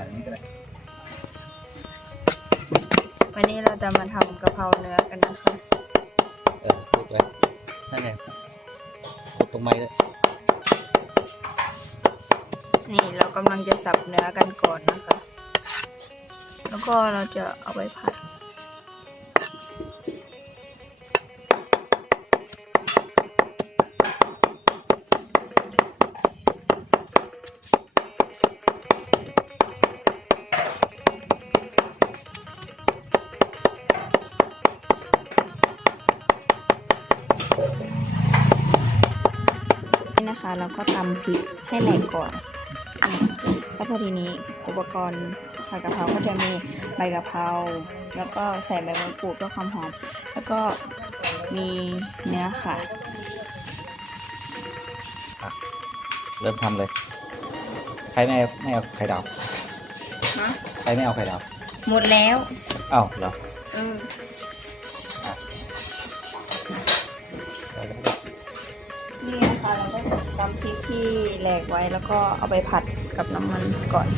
ถ่ายนี้ก็ได้วันนี้เราจะมาทำกะเพราเนื้อกันนะคะ เออพูดไว้นั่นไงกดตรงไม้เลยนี่เรากำลังจะสับเนื้อกันก่อนนะคะ แล้วก็เราจะเอาไปผัด นี่นะคะเราก็ตำพริกให้แหลกก่อนอืมแล้วพอทีนี้อุปกรณ์ผัดกะเพราก็จะมีใบกะเพราแล้วก็ใส่ใบมะกรูดเพื่อความหอม แล้วก็มีเนื้อค่ะ เริ่มทำเลย ใครไม่เอาไม่เอาไข่ดาวฮะใครไม่เอาไข่ดาวหมดแล้วอ้าวเหรอ เออนี่นะ คะเราก็ตำพริกที่แหลกไว้แล้วก็เอาไปผัดกับน้ำมันก่อน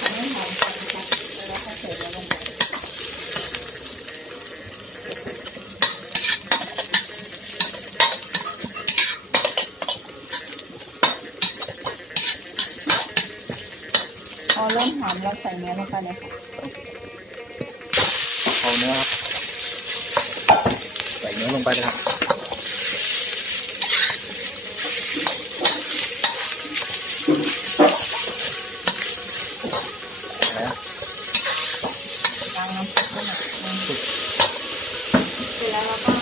ทำให้หอมแล้วใส่เนื้อลงไปพอเริ่มหอมเราใส่เนื้อลงไปเลยค่ะ เอาเนื้อครับใส่เนื้อลงไปเลยครับแล้วล้างน้ำซุปด้วยนะเสร็จแล้วเราก็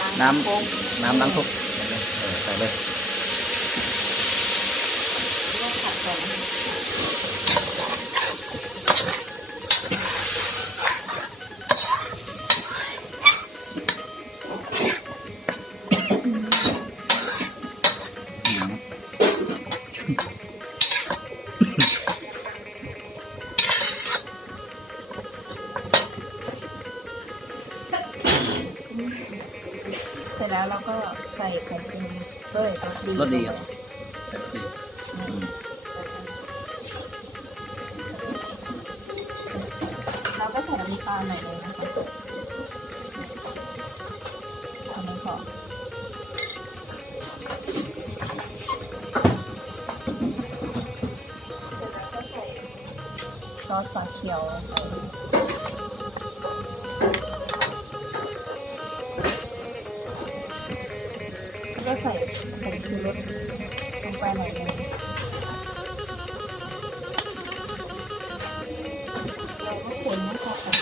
ล้างน้โค้งำน้ำล้างทุกเออใส่เลย เสร็จแล้วเราก็ใส่ผงปรุงด้วยรสดีรสดีครับรสดีอืมเราก็ใส่น้ำตาลหน่อยเลยนะคะทำให้พอเสร็จแล้วก็ใส่ซอสฝาเขียว ก็ใส่ผงชูรสลงไปหน่อยนึงเราคนให้เข้ากั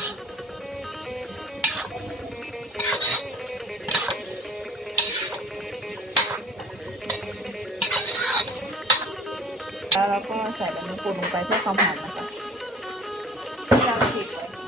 แล้วเราก็ใส่ใบมะกรูดลงไปเพื่อความหอมนะคะที่เราฉีกไว้